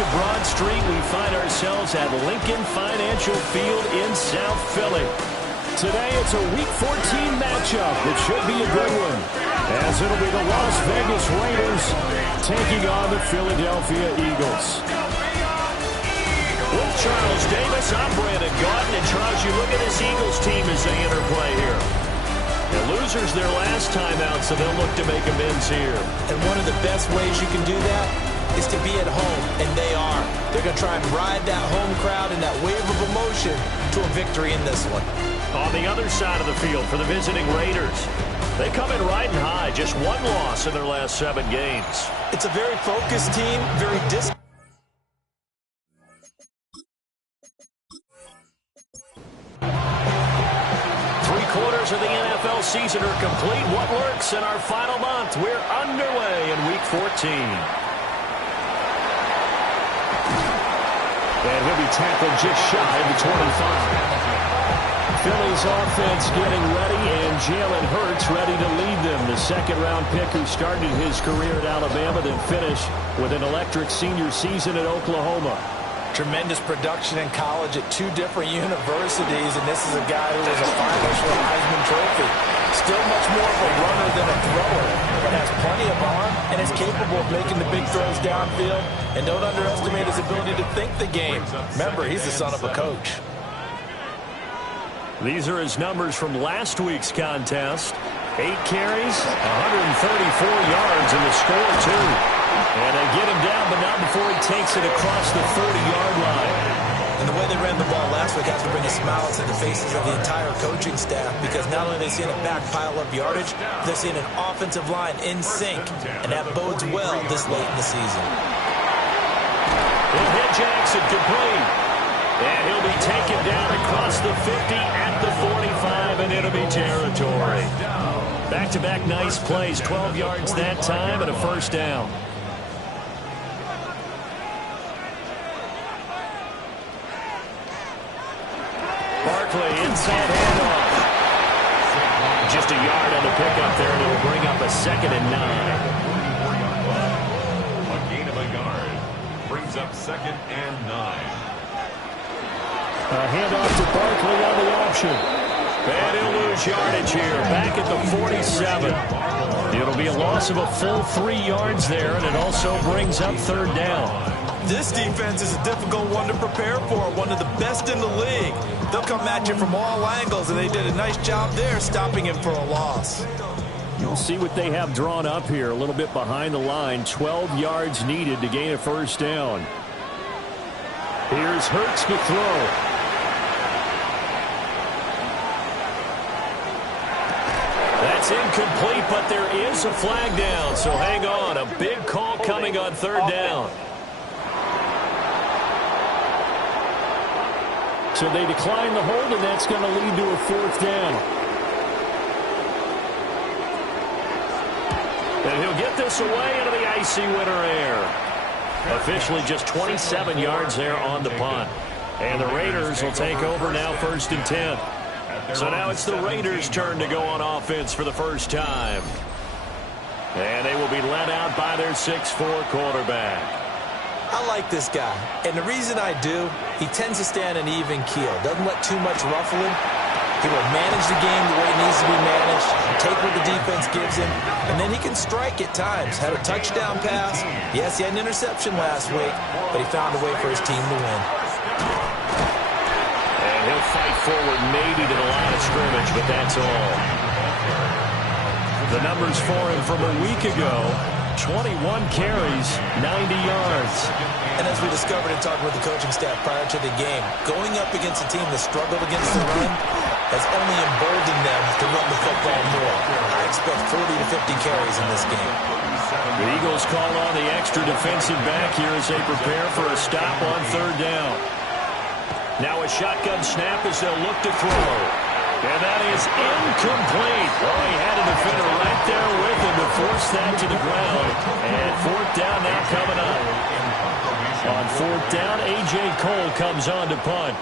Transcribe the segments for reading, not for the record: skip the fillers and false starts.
of Broad Street, we find ourselves at Lincoln Financial Field in South Philly. Today, it's a Week 14 matchup. It should be a good one, as it'll be the Las Vegas Raiders taking on the Philadelphia Eagles. With Charles Davis, I'm Brandon Gaudin. And Charles, you look at this Eagles team as they interplay here. The losers their last time out, so they'll look to make amends here. And one of the best ways you can do that is to be at home, and they are. They're going to try and ride that home crowd and that wave of emotion to a victory in this one. On the other side of the field for the visiting Raiders, they come in riding high, just one loss in their last 7 games. It's a very focused team, very disciplined. Three-quarters of the NFL season are complete. What works in our final month? We're underway in Week 14. And he'll be tackled just shy of the 25. Philly's offense getting ready, and Jalen Hurts ready to lead them. The second-round pick who started his career at Alabama, then finished with an electric senior season at Oklahoma. Tremendous production in college at 2 different universities, and this is a guy who was a finalist for the Heisman Trophy. Still much more of a runner than a thrower, but has plenty of arm and is capable of making the big throws downfield. And don't underestimate his ability to think the game. Remember, he's the son of a coach. These are his numbers from last week's contest. 8 carries, 134 yards, and the score, too. And they get him down, but not before he takes it across the 40-yard line. And the way they ran the ball last week has to bring a smile to the faces of the entire coaching staff, because not only are they seeing a back pile up yardage, they're seeing an offensive line in sync, and that bodes well this late in the season. He'll hit Jackson complete. And he'll be taken down across the 50 at the 45 and enemy territory. Back-to-back nice plays, 12 yards that time and a first down. Barkley inside handoff. Just a yard on the pickup there, and it'll bring up a 2nd and 9. A gain of a yard brings up 2nd and 9. A handoff to Barkley on the option. And he'll lose yardage here, back at the 47. It'll be a loss of a full 3 yards there, and it also brings up 3rd down. This defense is a difficult one to prepare for, one of the best in the league. They'll come at you from all angles, and they did a nice job there stopping him for a loss. You'll see what they have drawn up here, a little bit behind the line. 12 yards needed to gain a first down. Here's Hurts to throw. That's incomplete, but there is a flag down, so hang on. A big call coming on 3rd down. So they decline the hold, and that's going to lead to a 4th down. And he'll get this away into the icy winter air. Officially just 27 yards there on the punt. And the Raiders will take over now, 1st and 10. So now it's the Raiders' turn to go on offense for the first time. And they will be led out by their 6'4" quarterback. I like this guy, and the reason I do, he tends to stand an even keel, doesn't let too much ruffling. He will manage the game the way it needs to be managed, take what the defense gives him, and then he can strike at times. Had a touchdown pass. Yes, he had an interception last week, but he found a way for his team to win. And he'll fight forward maybe to the line of scrimmage, but that's all. The numbers for him from a week ago, 21 carries, 90 yards. And as we discovered in talking with the coaching staff prior to the game, going up against a team that struggled against the run has only emboldened them to run the football more. I expect 40 to 50 carries in this game. The Eagles call on the extra defensive back here as they prepare for a stop on 3rd down. Now a shotgun snap as they'll look to throw. And that is incomplete. Oh, he had a defender right there with him to force that to the ground. And 4th down now coming up. On 4th down, A.J. Cole comes on to punt.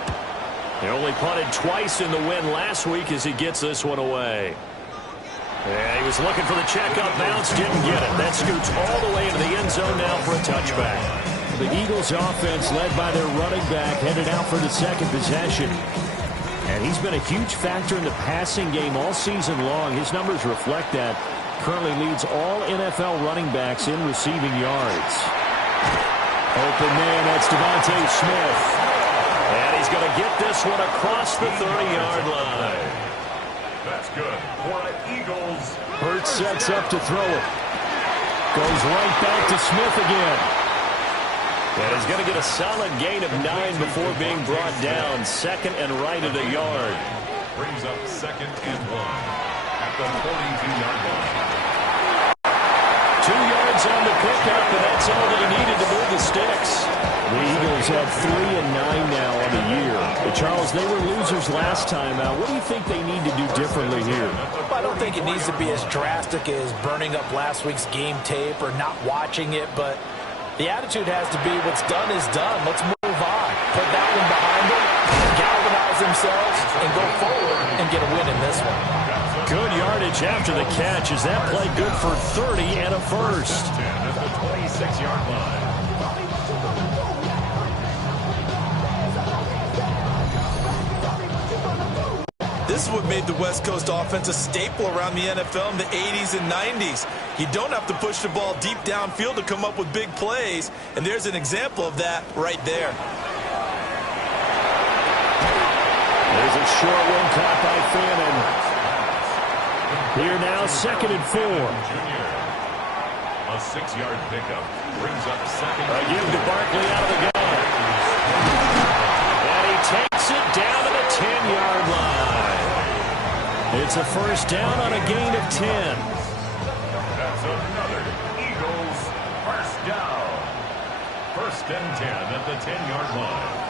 He only punted twice in the win last week as he gets this one away. And he was looking for the checkup bounce, didn't get it. That scoots all the way into the end zone now for a touchback. The Eagles offense led by their running back headed out for the second possession. And he's been a huge factor in the passing game all season long. His numbers reflect that. Currently leads all NFL running backs in receiving yards. Open man, that's Devontae Smith. And he's going to get this one across the 30-yard line. That's good for the Eagles. Hurts sets up to throw it. Goes right back to Smith again. And he's going to get a solid gain of 9 before being brought down. Second and right at a yard. Brings up 2nd and 1 at the 42-yard line. 2 yards on the pickup, and that's all they needed to move the sticks. The Eagles have 3 and 9 now on the year. But Charles, they were losers last time out. What do you think they need to do differently here? I don't think it needs to be as drastic as burning up last week's game tape or not watching it, but the attitude has to be what's done is done. Let's move on. Put that one behind them, galvanize themselves, and go forward and get a win in this one. Good yardage after the catch. Is that play good for 30 and a first? 10 at the 26-yard line. This is what made the West Coast offense a staple around the NFL in the 80s and 90s. You don't have to push the ball deep downfield to come up with big plays, and there's an example of that right there. There's a short one caught by Fannin. Here now, 2nd and 4. A 6-yard pickup brings up 2nd. Again to Barkley out of the gun. And he takes it down to the 10-yard line. It's a first down on a gain of 10. That's another Eagles first down. 1st and 10 at the 10-yard line.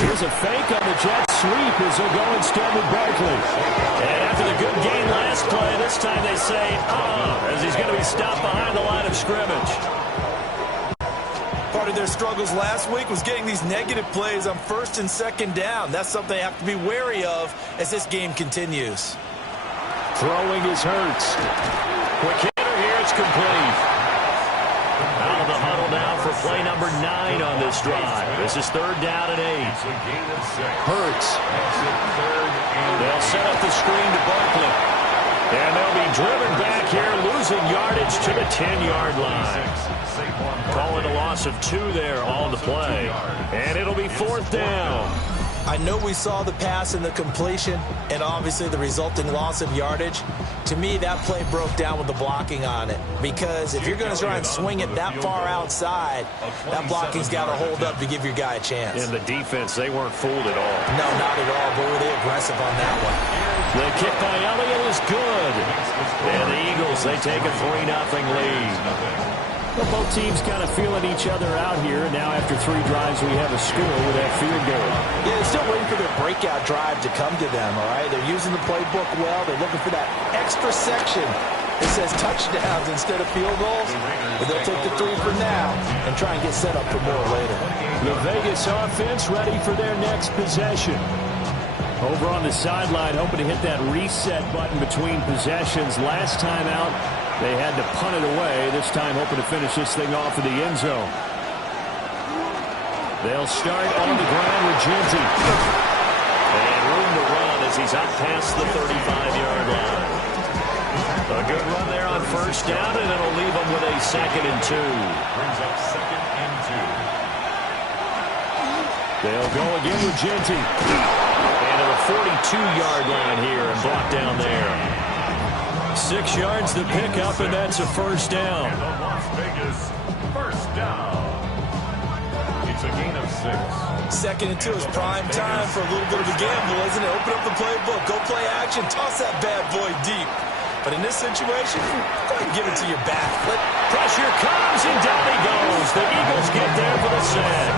Here's a fake on the jet sweep as they'll go instead with Barkley. And after the good gain last play, this time they say, as he's going to be stopped behind the line of scrimmage. Part of their struggles last week was getting these negative plays on 1st and 2nd down. That's something they have to be wary of as this game continues. Throwing is Hurts. Quick hitter here, it's complete. Out of the huddle now for play number 9 on this drive. This is 3rd down and 8. It's a gain of 6. Hurts. Makes it 3rd and They'll set up the screen to Barkley. And they'll be driven back here, losing yardage to the 10-yard line. Calling a loss of 2 there on the play. And it'll be 4th down. I know we saw the pass and the completion and obviously the resulting loss of yardage. To me, that play broke down with the blocking on it. Because if you're going to try and swing it that far outside, that blocking's got to hold up to give your guy a chance. In the defense, they weren't fooled at all. No, not at all. But were they aggressive on that one? The kick by Elliott is good. And the Eagles, they take a 3-0 lead. Well, both teams kind of feeling each other out here. And now after 3 drives, we have a score with that field goal. Yeah, they're still waiting for their breakout drive to come to them, all right? They're using the playbook well. They're looking for that extra section that says touchdowns instead of field goals. But they'll take the 3 for now and try and get set up for more later. The Vegas offense ready for their next possession. Over on the sideline, hoping to hit that reset button between possessions. Last time out, they had to punt it away. This time, hoping to finish this thing off in the end zone. They'll start on the ground with Genty. And room to run as he's out past the 35-yard line. A good run there on 1st down, and it'll leave them with a 2nd and 2. brings up 2nd and 2. They'll go again with Genty. And to the 42-yard line here and blocked down there. 6 yards the pickup, and that's a first down. And the Las Vegas first down. It's a gain of 6. 2nd and 2 is prime time for a little bit of a gamble, isn't it? Open up the playbook, go play action, toss that bad boy deep. But in this situation, go ahead and give it to your back. Pressure comes, and down he goes. The Eagles get there for the sack.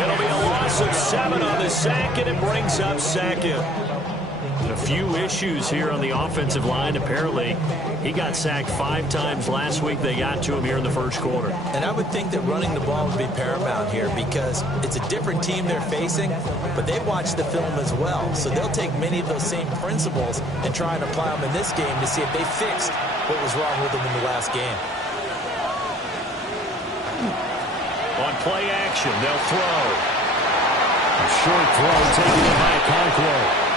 It'll be a loss of 7 on the sack, and it brings up 2nd. A few issues here on the offensive line. Apparently, he got sacked 5 times last week. They got to him here in the first quarter. And I would think that running the ball would be paramount here because it's a different team they're facing, but they've watched the film as well. So they'll take many of those same principles and try and apply them in this game to see if they fixed what was wrong with them in the last game. On play action, they'll throw. A short throw taken in by Okonkwo.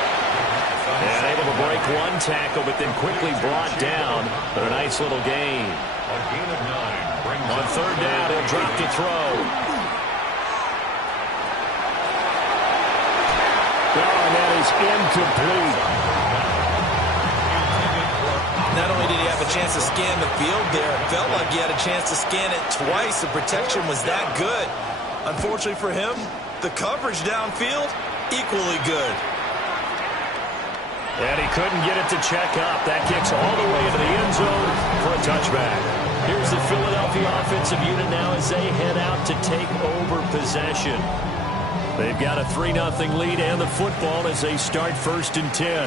And able to break one tackle, but then quickly brought down. But a nice little gain. A gain of 9 brings on third down, he'll drop to throw. Oh, and that is incomplete. Not only did he have a chance to scan the field there, it felt like he had a chance to scan it twice. The protection was that good. Unfortunately for him, the coverage downfield, equally good. And he couldn't get it to check up. That kicks all the way into the end zone for a touchback. Here's the Philadelphia offensive unit now as they head out to take over possession. They've got a 3-0 lead and the football as they start 1st and 10.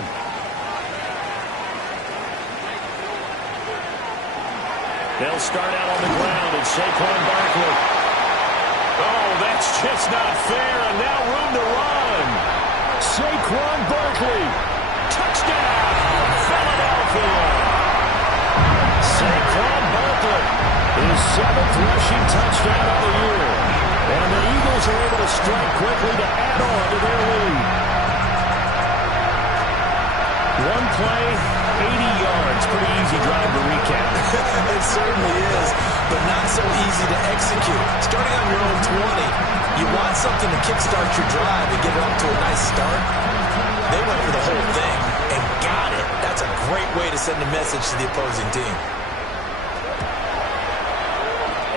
They'll start out on the ground. It's Saquon Barkley. Oh, that's just not fair, and now room to run. Saquon Barkley. Touchdown, Philadelphia. Saquon Barkley, his 7th rushing touchdown of the year. And the Eagles are able to strike quickly to add on to their lead. One play, 80 yards. Pretty easy drive to recap. It certainly is, but not so easy to execute. Starting on your own 20, you want something to kickstart your drive and get it up to a nice start. They went for the whole thing and got it. That's a great way to send a message to the opposing team.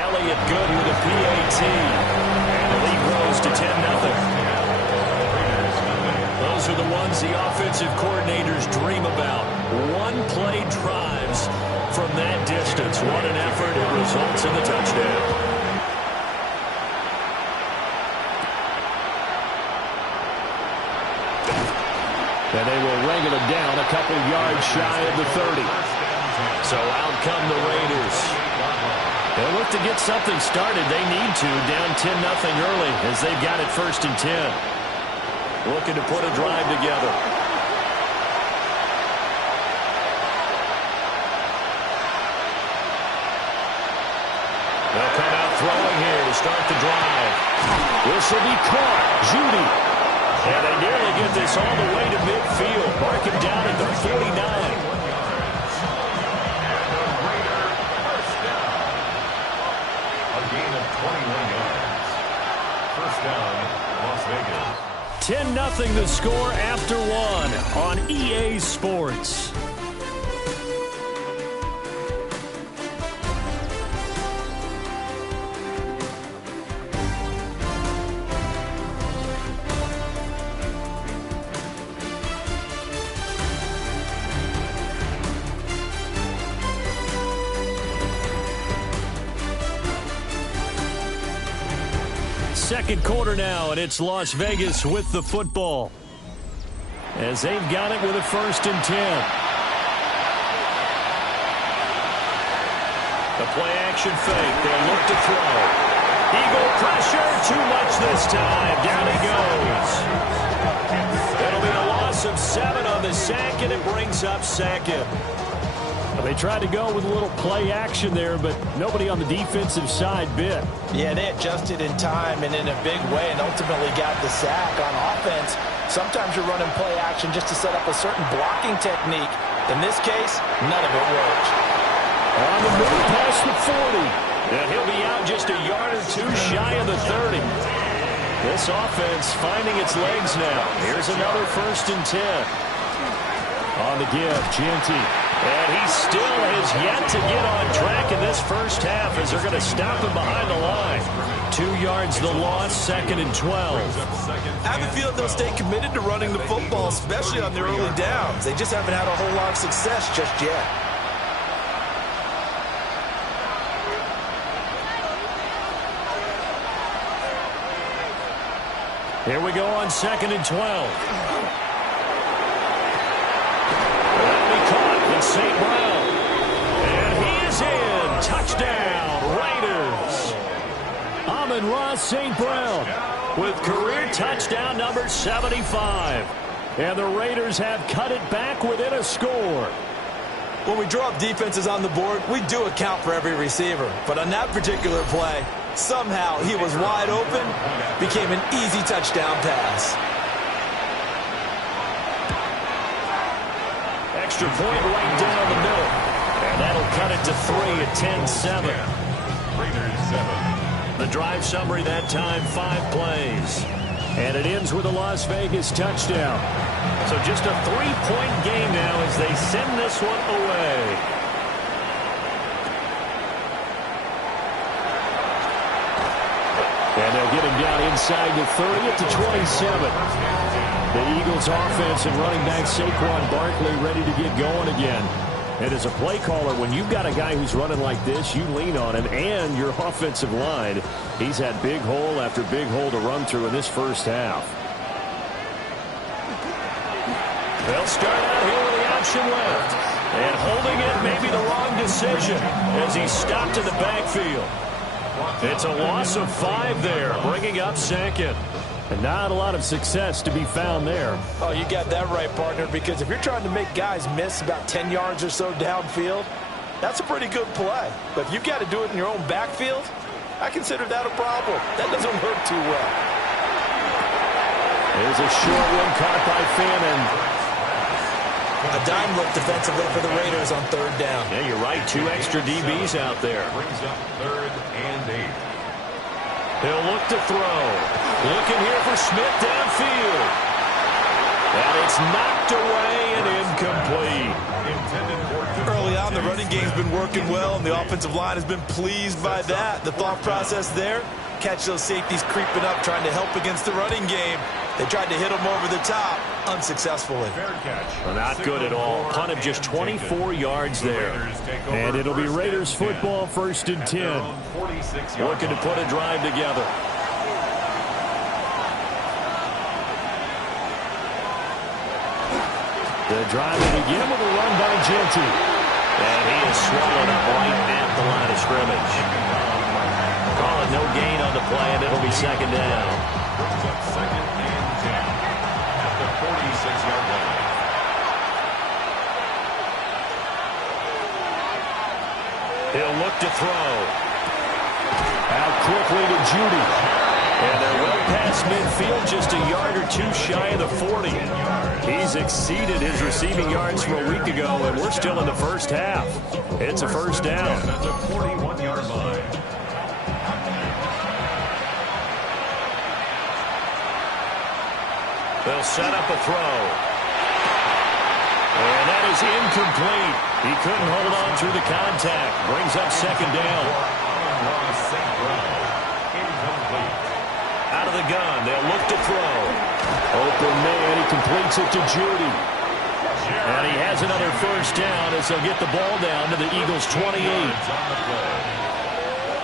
Elliott good with a PAT. And the lead grows to 10-0. Those are the ones the offensive coordinators dream about. One-play drives from that distance. What an effort. It results in the touchdown. And they will wrangle it down a couple yards shy of the 30. So out come the Raiders. They'll look to get something started. They need to, down 10-0 early as they've got it 1st and 10. Looking to put a drive together. They'll come out throwing here to start the drive. This will be caught. Judy. And they nearly get this all the way to midfield. Mark him down at the 49. a gain of 21 yards. First down, Las Vegas. 10-0 the score after 1 on EA Sports. Second quarter now, and it's Las Vegas with the football. As they've got it with a 1st and 10. The play action fake. They'll look to throw. Eagle pressure. Too much this time. Down he goes. It'll be a loss of 7 on the sack, and it brings up 2nd. They tried to go with a little play action there, but nobody on the defensive side bit. Yeah, they adjusted in time and in a big way and ultimately got the sack. On offense, sometimes you're running play action just to set up a certain blocking technique. In this case, none of it worked. On the move past the 40. And he'll be out just a yard or two shy of the 30. This offense finding its legs now. Here's another 1st and 10. On the give, Gianti. And he still has yet to get on track in this first half as they're going to stop him behind the line. 2 yards the loss, 2nd and 12. I have a feeling they'll stay committed to running the football, especially on their early downs. They just haven't had a whole lot of success just yet. Here we go on 2nd and 12. St. Brown with career touchdown number 75. And the Raiders have cut it back within a score. When we draw up defenses on the board, we do account for every receiver. But on that particular play, somehow he was wide open, became an easy touchdown pass. Extra point right down the middle. And that'll cut it to 3 at 10-7. Raiders 7. The drive summary that time, 5 plays. And it ends with a Las Vegas touchdown. So just a 3-point game now as they send this one away. And they'll get him down inside the 30 at the 27. The Eagles offense and running back Saquon Barkley ready to get going again. And as a play caller, when you've got a guy who's running like this, you lean on him and your offensive line. He's had big hole after big hole to run through in this first half. They'll start out here with the option left. And holding it may be the wrong decision as he stopped in the backfield. It's a loss of 5 there, bringing up second. And not a lot of success to be found there. Oh, you got that right, partner, because if you're trying to make guys miss about 10 yards or so downfield, that's a pretty good play. But if you've got to do it in your own backfield, I consider that a problem. That doesn't work too well. There's a short one caught by Fannin. A dime look defensively for the Raiders on 3rd down. Yeah, you're right. 2 extra DBs out there. Brings up 3rd and 8. He'll look to throw. Looking here for Smith downfield. And it's knocked away and incomplete. Early on, the running game's been working well, and the offensive line has been pleased by that. The thought process there, catch those safeties creeping up, trying to help against the running game. They tried to hit them over the top, unsuccessfully. Well, not good at all. Punt of just 24 yards there. And it'll be Raiders football, 1st and 10. Looking to put a drive together. The drive will begin with a run by Genty. And he is swallowed up right at the line of scrimmage. Call it no gain on the play, and it'll be 2nd down. Brings up 2nd and 10 at the 46-yard line. He'll look to throw. Out quickly to Judy. And they're well past midfield, just a yard or 2 shy of the 40. He's exceeded his receiving yards from a week ago, and we're still in the first half. It's a 1st down. At the 41-yard line. They'll set up a throw. And that is incomplete. He couldn't hold on through the contact. Brings up 2nd down. St. Brown. Incomplete. Out of the gun, they'll look to throw. Open man, he completes it to Judy. And he has another 1st down as they'll get the ball down to the Eagles' 28.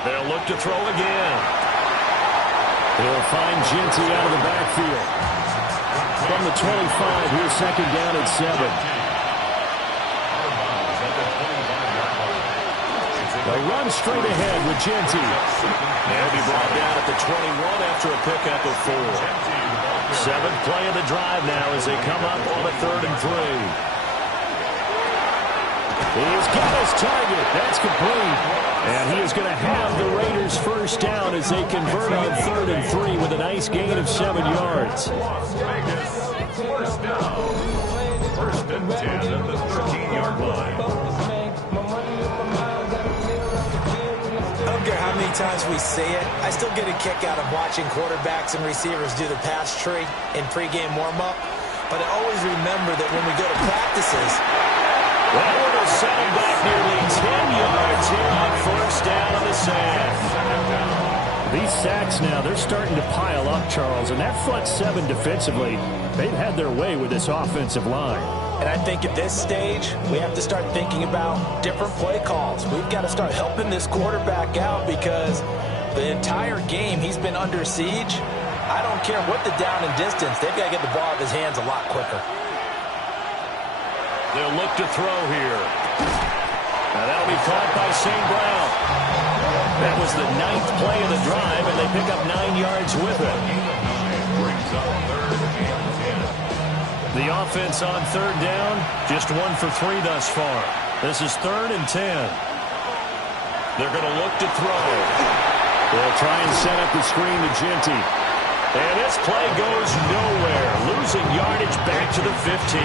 They'll look to throw again. They'll find Genty out of the backfield. From the 25, here's 2nd down at 7. They run straight ahead with Genty. They'll be brought down at the 21 after a pickup of 4. 7th play of the drive now as they come up on a 3rd and 3. He's got his target. That's complete. And he is going to have the Raiders' 1st down as they convert on 3rd and 3 with a nice gain of 7 yards. Las Vegas, 1st down. 1st and 10 at the 13-yard line. I don't care how many times we say it, I still get a kick out of watching quarterbacks and receivers do the pass tree in pregame warm-up. But I always remember that when we go to practices, that one will set him back nearly 10 yards here on 1st down on the sack. These sacks now, they're starting to pile up, Charles. And that front 7 defensively, they've had their way with this offensive line. And I think at this stage, we have to start thinking about different play calls. We've got to start helping this quarterback out because the entire game he's been under siege. I don't care what the down and distance. They've got to get the ball out of his hands a lot quicker. They'll look to throw here. Now that'll be caught by St. Brown. That was the 9th play of the drive, and they pick up 9 yards with it. The offense on third down, just 1 for 3 thus far. This is 3rd and 10. They're going to look to throw. They'll try and set up the screen to Ginty. And this play goes nowhere. Losing yardage back to the 15.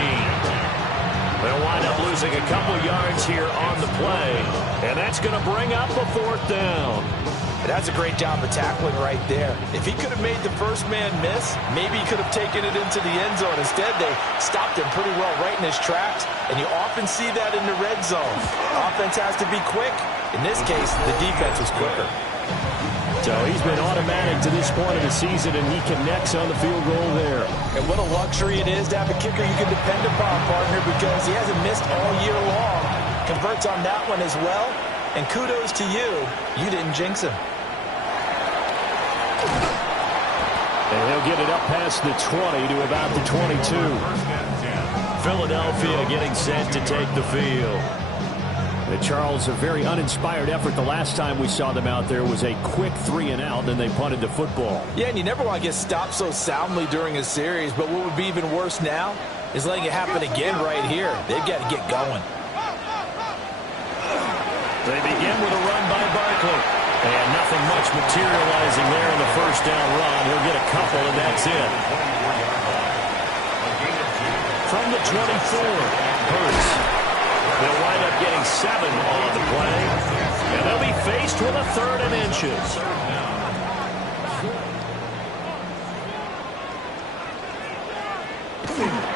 They'll wind up losing a couple yards here on the play. And that's going to bring up a 4th down. That's a great job of tackling right there. If he could have made the first man miss, maybe he could have taken it into the end zone. Instead, they stopped him pretty well right in his tracks, and you often see that in the red zone. Offense has to be quick. In this case, the defense was quicker. So he's been automatic to this point of the season, and he connects on the field goal there. And what a luxury it is to have a kicker you can depend upon, partner, because he hasn't missed all year long. Converts on that one as well. And kudos to you. You didn't jinx him. And he'll get it up past the 20 to about the 22. Philadelphia getting set to take the field. Charles, a very uninspired effort. The last time we saw them out there was a quick 3-and-out, and they punted the football. Yeah, and you never want to get stopped so soundly during a series, but what would be even worse now is letting it happen again right here. They've got to get going. They begin with a run by Barkley. And nothing much materializing there in the first down run. He'll get a couple, and that's it. From the 24, Hurts. They'll wind up getting 7 on the play. And they'll be faced with a 3rd and inches.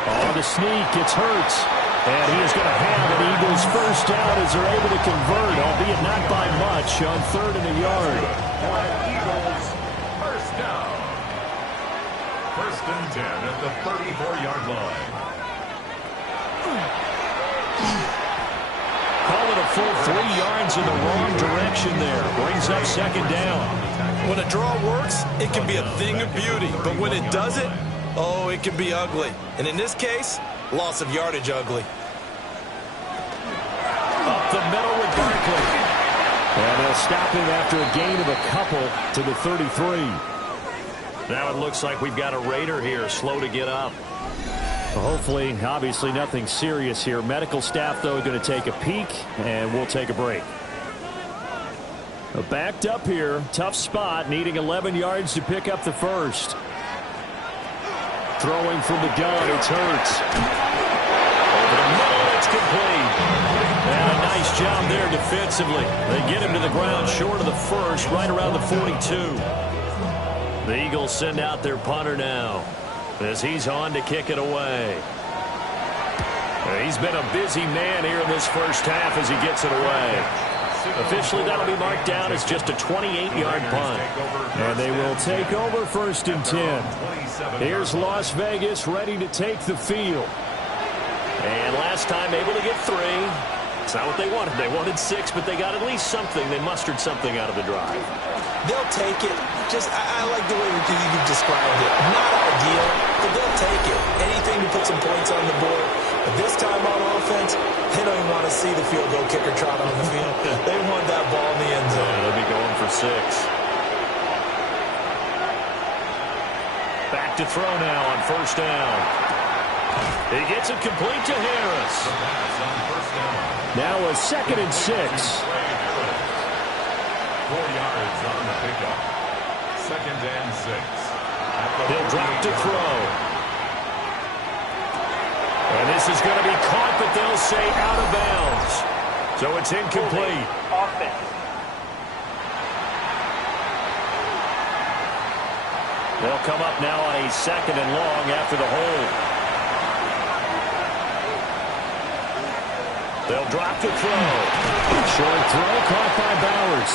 On the sneak, it's Hurts. And he is going to have an Eagles first down as they're able to convert, albeit not by much, on 3rd and a yard. Eagles first down. 1st and 10 at the 34-yard line. Call it a full 3 yards in the wrong direction there. Brings up 2nd down. When a draw works, it can be a thing of beauty. But when it doesn't, oh, it can be ugly. And in this case, loss of yardage ugly. Up the middle with Barkley. And they'll stop him after a gain of a couple to the 33. Now it looks like we've got a Raider here, slow to get up. Hopefully, obviously nothing serious here. Medical staff, though, going to take a peek, and we'll take a break. Backed up here, tough spot, needing 11 yards to pick up the first. Throwing from the gun, it's Hurts. Over the middle, it's complete. And a nice job there defensively. They get him to the ground short of the first, right around the 42. The Eagles send out their punter now, as he's on to kick it away. He's been a busy man here in this first half as he gets it away. Officially, that'll be marked down as just a 28-yard punt. And they will take over 1st and 10. Here's Las Vegas ready to take the field. And last time able to get 3. It's not what they wanted. They wanted 6, but they got at least something. They mustered something out of the drive. They'll take it. I like the way you described it. Not ideal, but they'll take it. Anything to put some points on the board. But this time on offense, they don't even want to see the field goal kicker trot on the field. They want that ball in the end zone. Yeah, they'll be going for 6. Back to throw now on 1st down. He gets it complete to Harris. Now a 2nd and 6. 4 yards on the pickup. 2nd and 6. He'll drop to throw. And this is going to be caught, but they'll say out of bounds. So it's incomplete. They'll come up now on a 2nd and long after the hold. They'll drop to throw. Short throw caught by Bowers.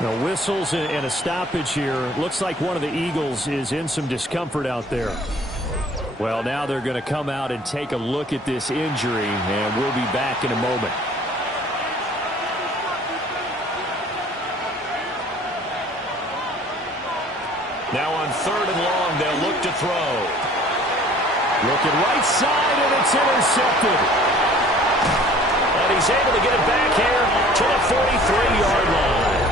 Now whistles and a stoppage here. Looks like one of the Eagles is in some discomfort out there. Well, now they're going to come out and take a look at this injury, and we'll be back in a moment. Now on 3rd and long, they'll look to throw. Looking right side, and it's intercepted. And And he's able to get it back here to the 43-yard line.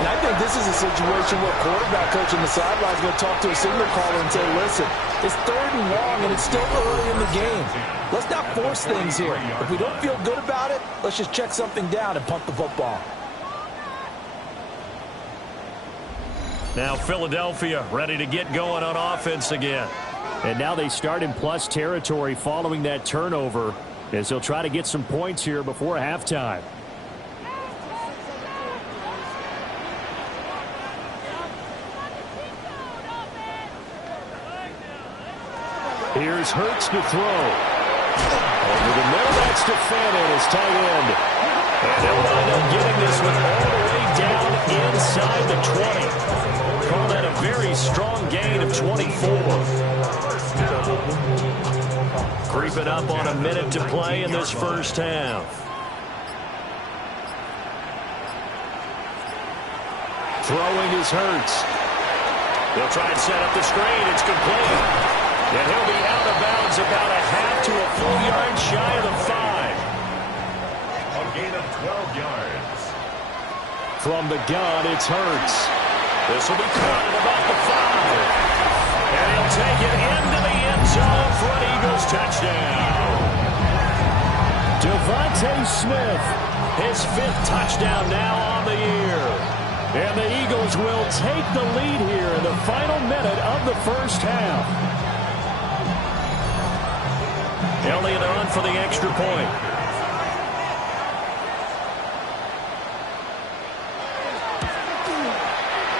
And I think this is a situation where quarterback coach on the sideline is going to talk to a signal caller and say, listen, it's 3rd and long, and it's still early in the game. Let's not force things here. If we don't feel good about it, let's just check something down and punt the football. Now Philadelphia ready to get going on offense again. And now they start in plus territory following that turnover, as they'll try to get some points here before halftime. Here's Hurts to throw. Over the middle, that's Stefanon, his tight end. And they'll wind up getting this one all the way down inside the 20. Call that a very strong gain of 24. Creeping up on a minute to play in this first half. Throwing is Hurts. They'll try and set up the screen. It's complete. And he'll be out of bounds about a half to a full yard shy of the 5. A gain of 12 yards. From the gun, it's Hurts. This will be caught at about the 5. And he'll take it into the end zone for an Eagles touchdown. Devontae Smith, his 5th touchdown now on the year. And the Eagles will take the lead here in the final minute of the first half. Elliott on for the extra point.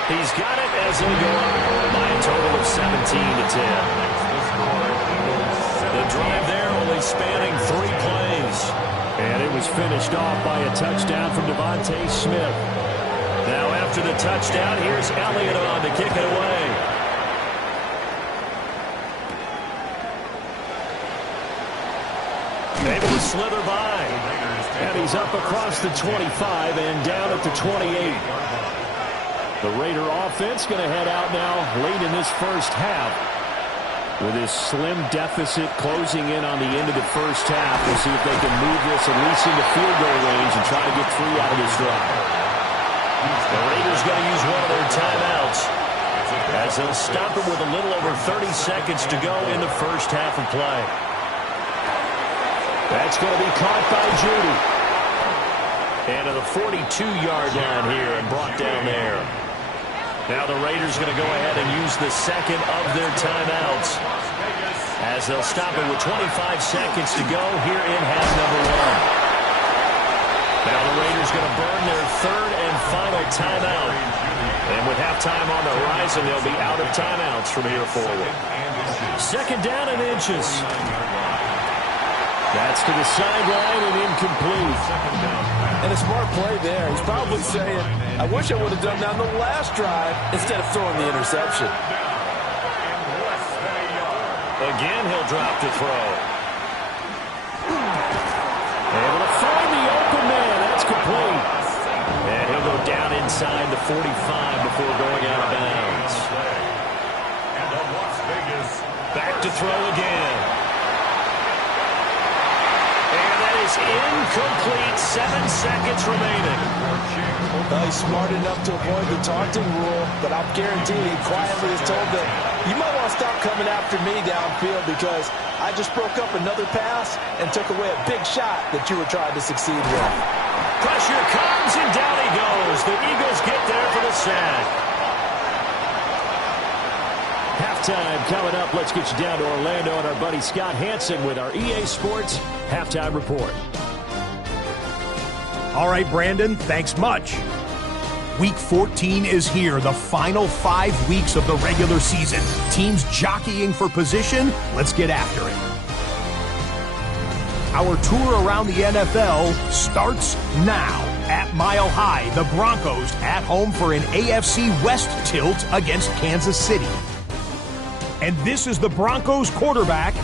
He's got it as they go up by a total of 17-10. The drive there only spanning 3 plays. And it was finished off by a touchdown from Devontae Smith. Now after the touchdown, here's Elliott on to kick it away. Able to slither by. And he's up across the 25 and down at the 28. The Raider offense going to head out now late in this first half. With this slim deficit closing in on the end of the first half, we'll see if they can move this at least into field goal range and try to get 3 out of this drive. The Raiders going to use one of their timeouts as they'll stop it with a little over 30 seconds to go in the first half of play. That's going to be caught by Judy. And to the 42-yard line here and brought down there. Now the Raiders going to go ahead and use the second of their timeouts as they'll stop it with 25 seconds to go here in half number 1. Now the Raiders going to burn their 3rd and final timeout. And with halftime on the horizon, they'll be out of timeouts from here forward. 2nd down and inches. That's to the sideline and incomplete. And a smart play there. He's probably saying, I wish I would have done that on the last drive instead of throwing the interception. Again, he'll drop to throw. Able to find the open man. That's complete. And he'll go down inside the 45 before going out of bounds. Back to throw again. Is incomplete. 7 seconds remaining. He's smart enough to avoid the taunting rule, but I'm guaranteed he quietly is told that you might want to stop coming after me downfield because I just broke up another pass and took away a big shot that you were trying to succeed with. Pressure comes and down he goes. The Eagles get there for the sack. Halftime coming up. Let's get you down to Orlando and our buddy Scott Hansen with our EA Sports Halftime Report. All right, Brandon, thanks much. Week 14 is here, the final 5 weeks of the regular season. Teams jockeying for position. Let's get after it. Our tour around the NFL starts now. At Mile High, the Broncos at home for an AFC West tilt against Kansas City. And this is the Broncos quarterback.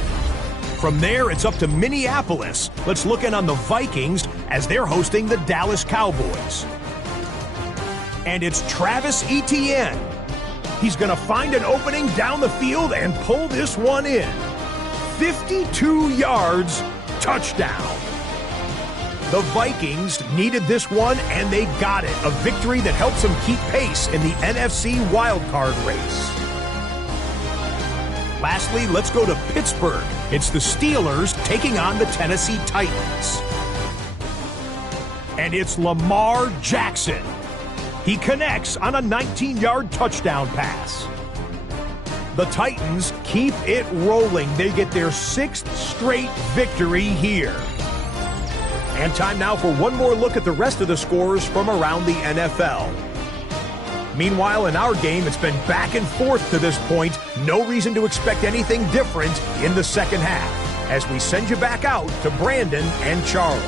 From there, it's up to Minneapolis. Let's look in on the Vikings as they're hosting the Dallas Cowboys. And it's Travis Etienne. He's going to find an opening down the field and pull this one in. 52 yards, touchdown. The Vikings needed this one, and they got it. A victory that helps them keep pace in the NFC wildcard race. Lastly, let's go to Pittsburgh. It's the Steelers taking on the Tennessee Titans. And it's Lamar Jackson. He connects on a 19-yard touchdown pass. The Titans keep it rolling. They get their 6th straight victory here. And time now for one more look at the rest of the scores from around the NFL. Meanwhile, in our game, it's been back and forth to this point. No reason to expect anything different in the second half, as we send you back out to Brandon and Charles.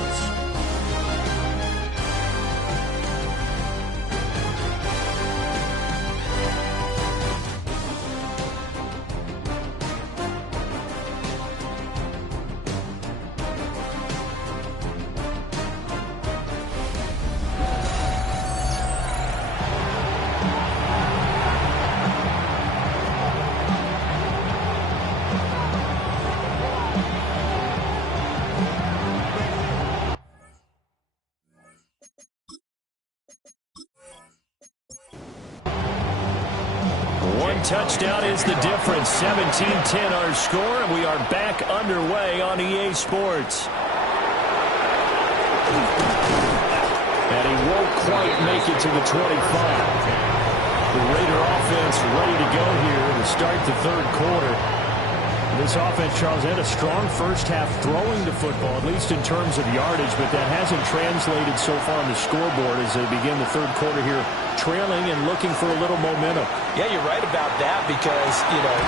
Touchdown is the difference. 17-10 our score, and we are back underway on EA Sports. And he won't quite make it to the 25. The Raider offense ready to go here to start the third quarter. This offense, Charles, had a strong first half throwing the football, at least in terms of yardage, but that hasn't translated so far on the scoreboard as they begin the third quarter here, trailing and looking for a little momentum. Yeah, you're right about that because,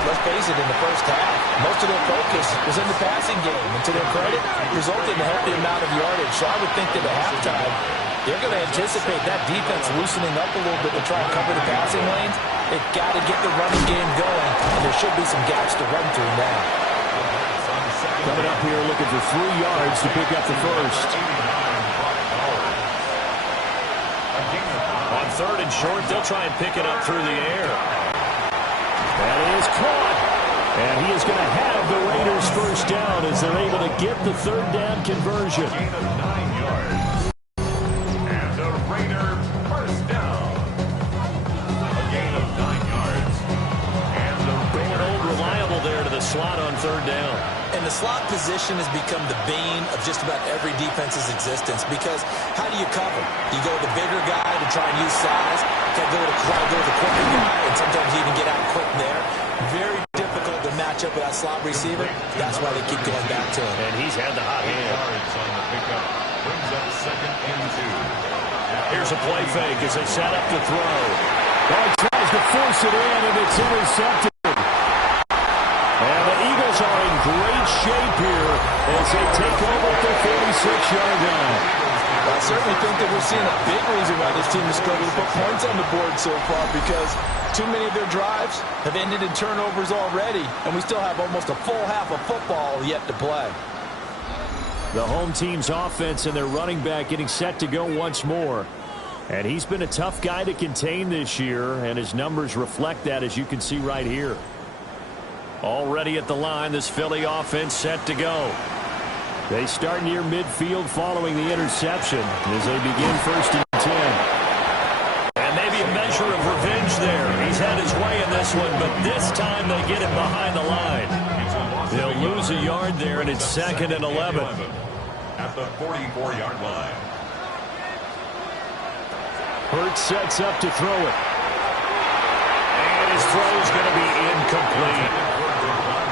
let's face it, in the first half, most of their focus was in the passing game. And to their credit, resulted in a healthy amount of yardage. So I would think that at halftime, they're going to anticipate that defense loosening up a little bit to try and cover the passing lanes. They've got to get the running game going, and there should be some gaps to run through now. Coming up here looking for 3 yards to pick up the first. On third and short, they'll try and pick it up through the air. That is caught. And he is going to have the Raiders first down as they're able to get the third down conversion. Gain of 9 yards. And the Raiders first down. A gain of 9 yards. And the Raiders reliable there to the slot on third down. And the slot position has become the bane of just about every defense's existence because how do you cover? You go with the bigger guy to try and use size. You can't go with the quicker guy, and sometimes you even get out quick there. Very difficult to match up with that slot receiver. That's why they keep going back to him. And he's had the hot hand. on the pickup. Brings up 2nd and 2. Here's a play fake as they set up the throw. He tries to force it in, and it's intercepted. And the Eagles are in great shape here as they take over at the 46-yard line. I certainly think that we're seeing a big reason why this team has struggled to put points on the board so far because too many of their drives have ended in turnovers already, and we still have almost a full half of football yet to play. The home team's offense and their running back getting set to go once more. And he's been a tough guy to contain this year, and his numbers reflect that, as you can see right here. Already at the line, this Philly offense set to go. They start near midfield following the interception as they begin 1st and 10. And maybe a measure of revenge there. He's had his way in this one, but this time they get him behind the line. They'll lose a yard there, and it's 2nd and 11. At the 44-yard line. Hurts sets up to throw it. And his throw is going to be incomplete.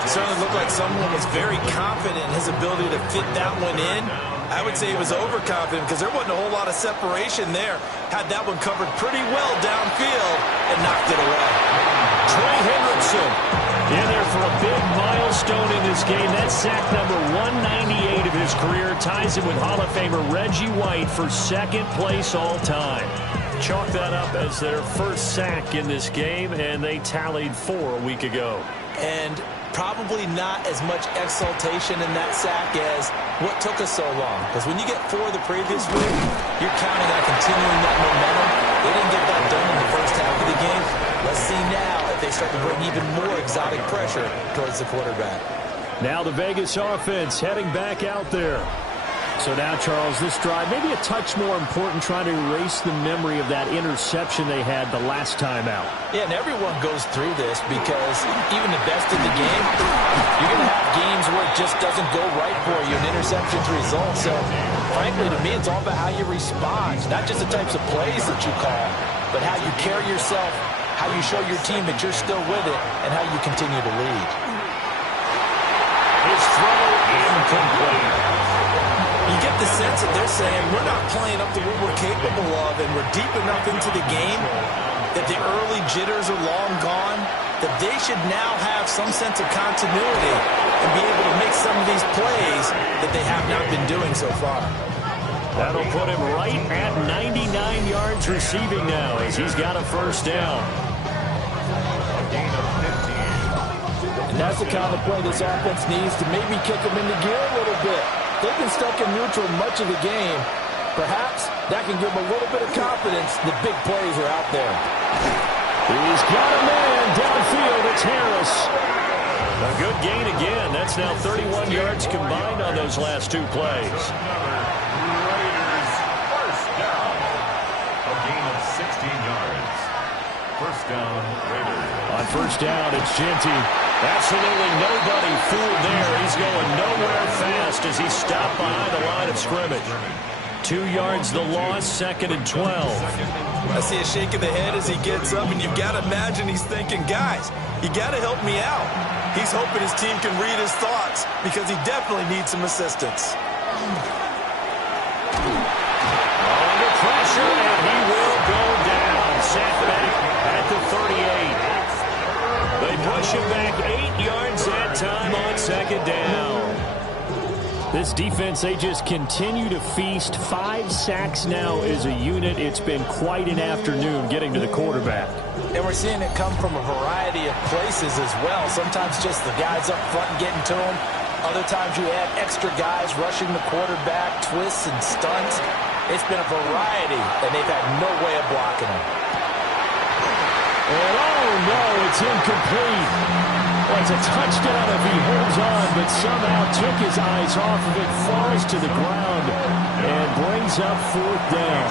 It certainly looked like someone was very confident in his ability to fit that one in. I would say he was overconfident because there wasn't a whole lot of separation there. Had that one covered pretty well downfield and knocked it away. Trey Hendrickson in there for a big milestone in this game. That's sack number 198 of his career. Ties him with Hall of Famer Reggie White for 2nd place all time. Chalk that up as their first sack in this game, and they tallied 4 a week ago. And probably not as much exultation in that sack as what took us so long. Because when you get 4 the previous week, you're counting on continuing that momentum. They didn't get that done in the first half of the game. Let's see now if they start to bring even more exotic pressure towards the quarterback. Now the Vegas offense heading back out there. So now, Charles, this drive maybe a touch more important, trying to erase the memory of that interception they had the last time out. Yeah, and everyone goes through this because even the best in the game, you're going to have games where it just doesn't go right for you, and interceptions result. So, frankly, to me, it's all about how you respond, not just the types of plays that you call, but how you carry yourself, how you show your team that you're still with it, and how you continue to lead. His throw incomplete. You get the sense that they're saying we're not playing up to what we're capable of, and we're deep enough into the game that the early jitters are long gone, that they should now have some sense of continuity and be able to make some of these plays that they have not been doing so far. That'll put him right at 99 yards receiving now as he's got a first down. And that's the kind of play this offense needs to maybe kick them into gear a little bit. They've been stuck in neutral much of the game. Perhaps that can give them a little bit of confidence. The big plays are out there. He's got a man downfield. It's Harris. A good gain again. That's now 31 yards combined on those last two plays. Raiders first down. A gain of 16 yards. First down, Raiders. On first down, it's Jeanty. Absolutely nobody fooled there. He's going nowhere fast as he's stopped behind the line of scrimmage. 2 yards the loss, 2nd and 12. I see a shake of the head as he gets up, and you've got to imagine he's thinking, guys, you got to help me out. He's hoping his team can read his thoughts because he definitely needs some assistance. Under pressure, and he will go down. Sat back at the 38. They push him back 8 yards that time on 2nd down. This defense, they just continue to feast. 5 sacks now as a unit. It's been quite an afternoon getting to the quarterback. And we're seeing it come from a variety of places as well. Sometimes just the guys up front getting to him. Other times you add extra guys rushing the quarterback, twists and stunts. It's been a variety, and they've had no way of blocking him. And oh no, it's incomplete. Well, it's a touchdown if he holds on, but somehow took his eyes off of it, falls to the ground, and brings up 4th down.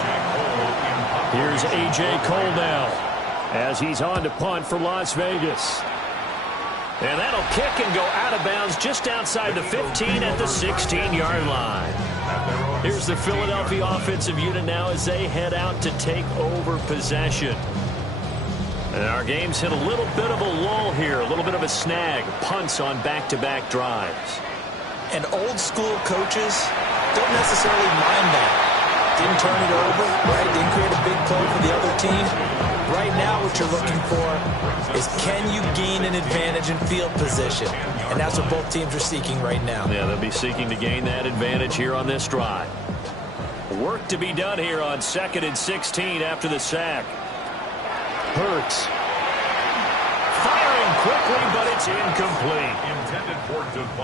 Here's A.J. Cole now as he's on to punt for Las Vegas. And that'll kick and go out of bounds just outside the 15 at the 16-yard line. Here's the Philadelphia offensive unit now as they head out to take over possession. And our game's hit a little bit of a lull here, a little bit of a snag. Punts on back-to-back drives. And old-school coaches don't necessarily mind that. Didn't turn it over, right? Didn't create a big play for the other team. Right now what you're looking for is can you gain an advantage in field position? And that's what both teams are seeking right now. Yeah, they'll be seeking to gain that advantage here on this drive. Work to be done here on 2nd and 16 after the sack. Hurts. Firing quickly, but it's incomplete.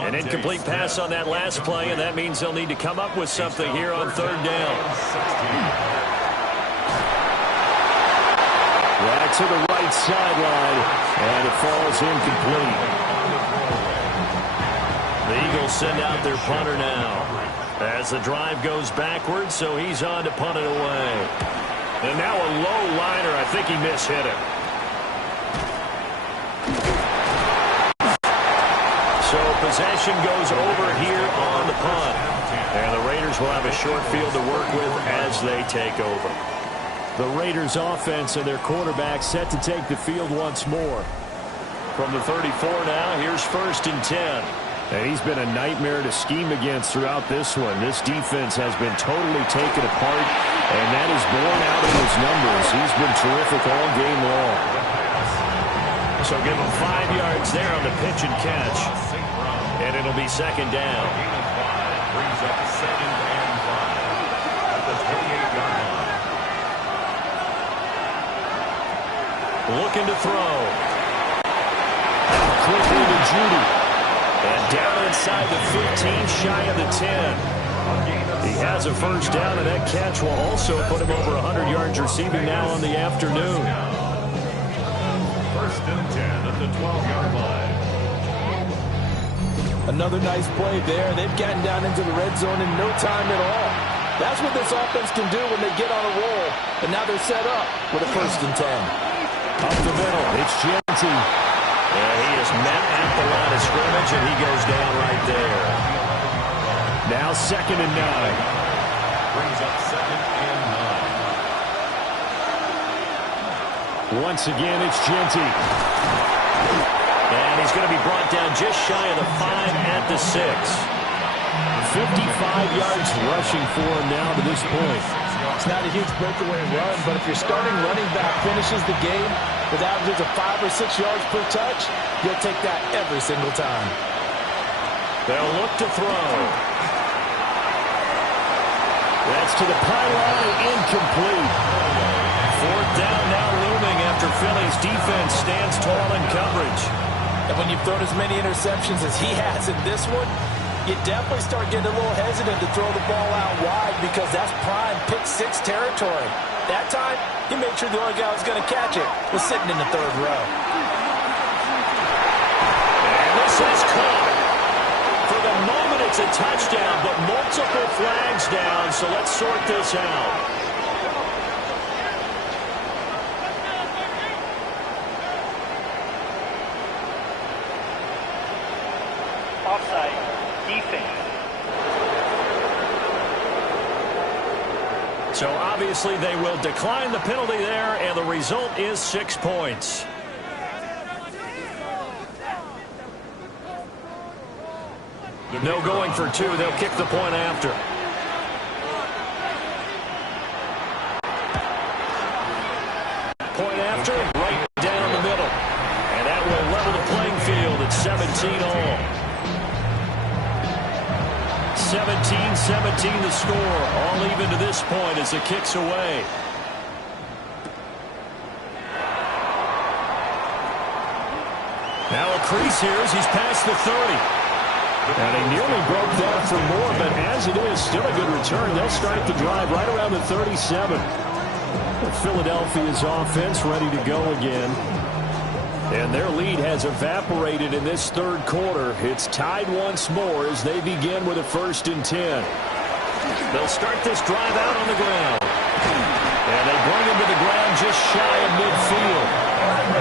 An incomplete pass on that last play, and that means they'll need to come up with something here on 3rd down. Right to the right sideline, and it falls incomplete. The Eagles send out their punter now as the drive goes backwards, so he's on to punt it away. And now a low liner. I think he mishit it. So possession goes over here on the punt. And the Raiders will have a short field to work with as they take over. The Raiders offense and their quarterback set to take the field once more. From the 34 now, here's 1st and 10. And he's been a nightmare to scheme against throughout this one. This defense has been totally taken apart, and that is borne out in his numbers. He's been terrific all game long. So give him 5 yards there on the pitch and catch. And it'll be 2nd down. Brings up 2nd and 5 at the 28-yard line. Looking to throw. Quickly to Judy. And down inside the 15, shy of the 10. He has a first down, and that catch will also put him over 100 yards receiving now on the afternoon. 1st and 10 at the 12-yard line. Another nice play there. They've gotten down into the red zone in no time at all. That's what this offense can do when they get on a roll. And now they're set up with a 1st and 10. Up the middle, it's Jeanty. And he is met at the line of scrimmage, and he goes down right there. Now 2nd and 9. Brings up 2nd and 9. Once again, it's Jeanty. And he's going to be brought down just shy of the 5 at the 6. 55 yards rushing for him now to this point. It's not a huge breakaway run, but if your starting running back finishes the game with averages of 5 or 6 yards per touch, you'll take that every single time. They'll look to throw. That's to the pylon, incomplete. 4th down now looming after Philly's defense stands tall in coverage. And when you've thrown as many interceptions as he has in this one, you definitely start getting a little hesitant to throw the ball out wide because that's prime pick 6 territory. That time, he made sure the only guy who was going to catch it was sitting in the 3rd row. And this is caught. For the moment, it's a touchdown, but multiple flags down, so let's sort this out. Offside. Defense. So obviously they will decline the penalty there, and the result is 6 points. No going for 2. They'll kick the point after. Point after, right down the middle. And that will level the playing field at 17 all. 17-17 the score. All even to this point as the kick's away. Now a crease here as he's past the 30. And he nearly broke that for more, but as it is, still a good return. They'll start the drive right around the 37. Philadelphia's offense ready to go again. And their lead has evaporated in this 3rd quarter. It's tied once more as they begin with a 1st and 10. They'll start this drive out on the ground. And they bring him to the ground just shy of midfield.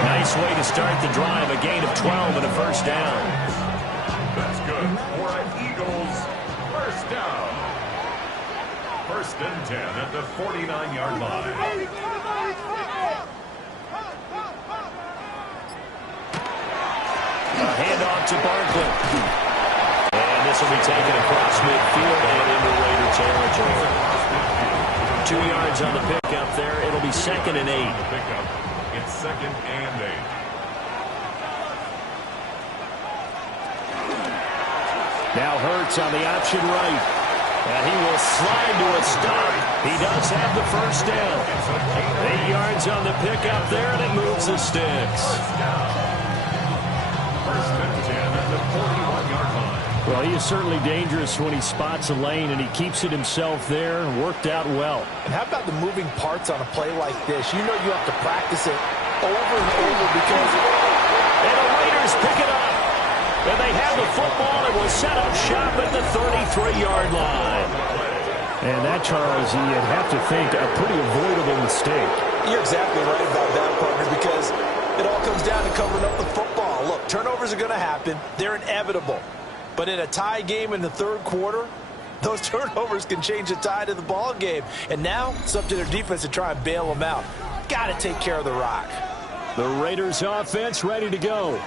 Nice way to start the drive. A gain of 12 and a 1st down. That's good for an Eagles 1st down. 1st and 10 at the 49-yard line. Handoff to Barkley. And this will be taken across midfield and into Raider territory. 2 yards on the pickup there. It'll be 2nd and 8. Pickup. It's 2nd and 8. Now Hurts on the option right. And he will slide to a stop. He does have the 1st down. 8 yards on the pickup there, and it moves the sticks. 1st and 10 at the 41-yard line. Well, he is certainly dangerous when he spots a lane, and he keeps it himself there and worked out well. And how about the moving parts on a play like this? You know you have to practice it over and over because... And the Raiders pick it up. And they have the football and will set up shop at the 33-yard line. And that, Charles, you'd have to think a pretty avoidable mistake. You're exactly right about that, partner, because it all comes down to covering up the football. Look, turnovers are going to happen. They're inevitable. But in a tie game in the 3rd quarter, those turnovers can change the tide of the ball game. And now it's up to their defense to try and bail them out. Got to take care of the rock. The Raiders offense ready to go.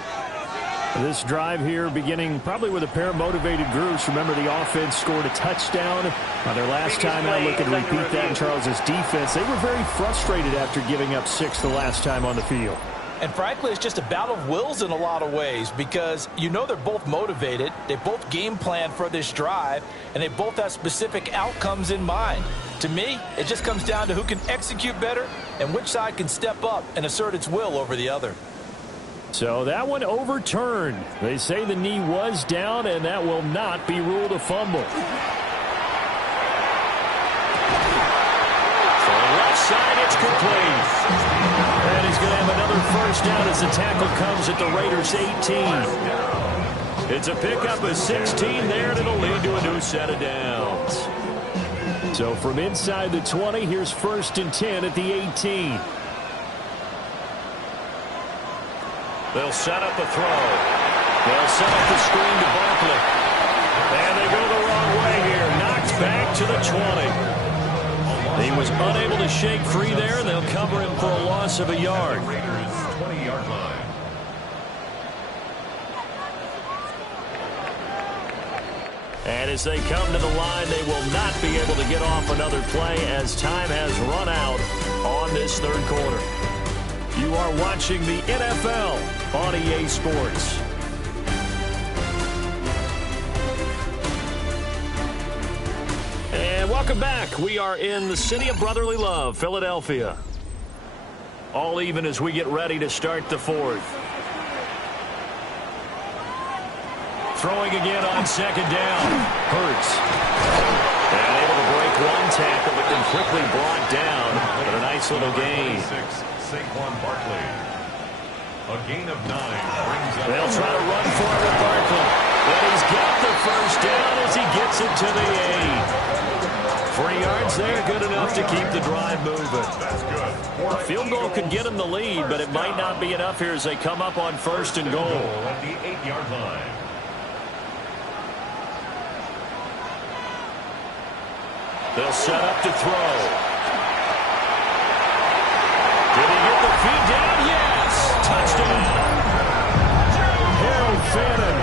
This drive here beginning probably with a pair of motivated groups. Remember, the offense scored a touchdown on their last time out. Look and repeat that in Charles's defense. They were very frustrated after giving up 6 the last time on the field. And frankly, it's just a battle of wills in a lot of ways because you know they're both motivated. They both game plan for this drive, and they both have specific outcomes in mind. To me, it just comes down to who can execute better and which side can step up and assert its will over the other. So that one overturned. They say the knee was down, and that will not be ruled a fumble. So left side, it's complete. And he's going to have another 1st down as the tackle comes at the Raiders' 18. It's a pickup of 16 there, and it'll lead to a new set of downs. So from inside the 20, here's 1st and 10 at the 18. They'll set up a throw. They'll set up the screen to Barkley. And they go the wrong way here. Knocked back to the 20. He was unable to shake free there, and they'll cover him for a loss of a yard. Raiders 20-yard line. And as they come to the line, they will not be able to get off another play as time has run out on this third quarter. You are watching the NFL on EA Sports. And welcome back. We are in the city of brotherly love, Philadelphia. All even as we get ready to start the fourth. Throwing again on 2nd down. Hurts. And able to break one tackle, but then quickly brought down. But a nice little gain. Saquon Barkley. A gain of 9 brings up. They'll try to run for it with Barkley. But he's got the first down as he gets it to the 8. 3 yards there, good enough to keep the drive moving. That's good. A field goal could get him the lead, but it might not be enough here as they come up on 1st and goal. At the 8-yard line. They'll set up to throw. Did he get the feet down? Yes! Touchdown! Harold Fannin,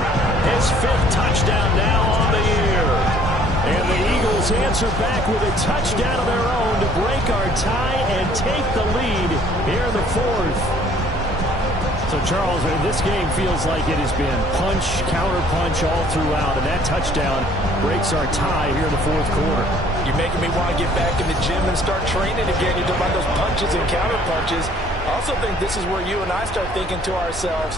his 5th touchdown now on the year. And the Eagles answer back with a touchdown of their own to break our tie and take the lead here in the 4th. So, Charles, this game feels like it has been punch, counter-punch all throughout, and that touchdown breaks our tie here in the 4th quarter. You're making me want to get back in the gym and start training again. You're talking about those punches and counter-punches. I also think this is where you and I start thinking to ourselves,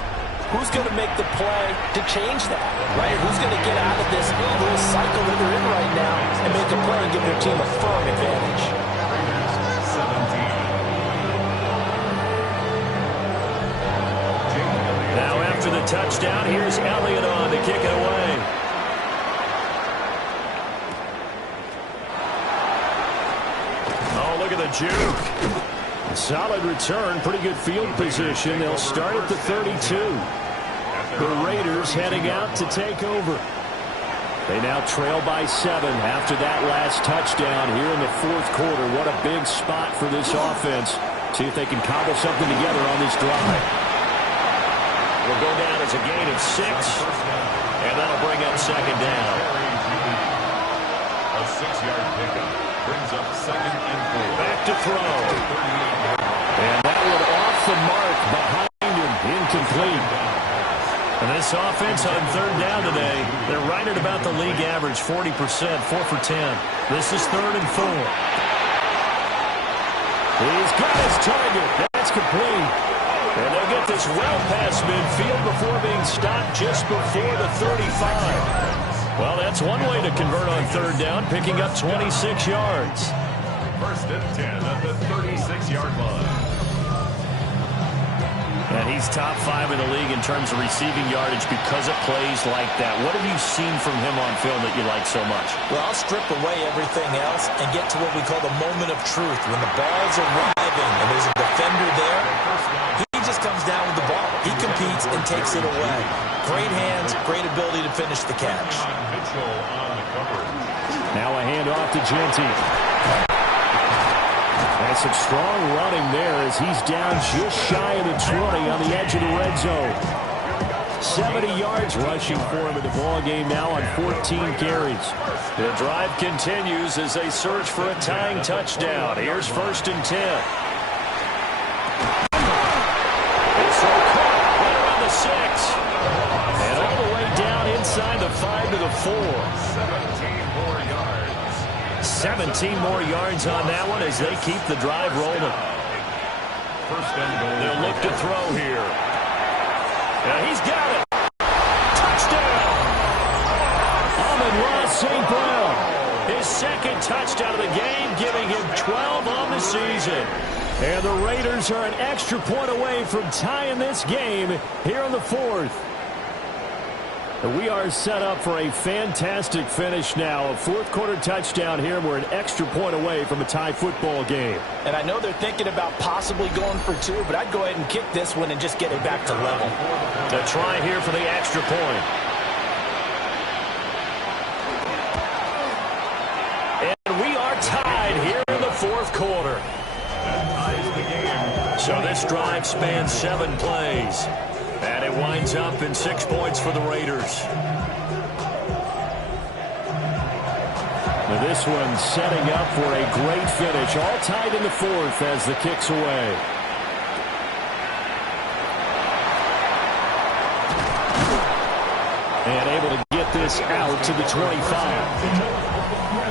who's going to make the play to change that, right? Who's going to get out of this little cycle that they're in right now and make a play and give their team a firm advantage? Raiders 17. Now after the touchdown, here's Elliott on to kick it away. Oh, look at the juke. Solid return, pretty good field position. They'll start at the 32. The Raiders heading out to take over. They now trail by 7 after that last touchdown here in the 4th quarter. What a big spot for this offense. See if they can cobble something together on this drive. Will go down as a gain of 6, and that'll bring up 2nd down. A 6-yard pickup brings up 2nd and 4. Back to throw. And that one off the mark behind him, incomplete. And this offense on 3rd down today, they're right at about the league average, 40%, 4 for 10. This is 3rd and 4. He's got his target. That's complete. And they'll get this well past midfield before being stopped just before the 35. Well, that's one way to convert on 3rd down, picking up 26 yards. 1st and 10 at the 36-yard line. And he's top 5 in the league in terms of receiving yardage because it plays like that. What have you seen from him on film that you like so much? Well, I'll strip away everything else and get to what we call the moment of truth. When the ball's arriving and there's a defender there, he just comes down with the ball. He competes and takes it away. Great hands, great ability to finish the catch. Mitchell on the cover. Now a handoff to Genty. And some strong running there as he's down just shy of the 20 on the edge of the red zone. 70 yards rushing for him in the ball game now on 14 carries. The drive continues as they search for a tying touchdown. Here's 1st and 10. It's so caught right around the 6. And all the way down inside the 5 to the 4. 17 more yards on that one as they keep the drive rolling. 1st and goal. They'll look to throw here. And he's got it. Touchdown! Amon-Ra St. Brown. His 2nd touchdown of the game, giving him 12 on the season. And the Raiders are an extra point away from tying this game here in the 4th. And we are set up for a fantastic finish now. A fourth-quarter touchdown here. We're an extra point away from a tie football game. And I know they're thinking about possibly going for two, but I'd go ahead and kick this one and just get it back to level. A try here for the extra point. And we are tied here in the fourth quarter. So this drive spans 7 plays. And it winds up in 6 points for the Raiders. Now this one setting up for a great finish. All tied in the fourth as the kick's away. And able to get this out to the 25.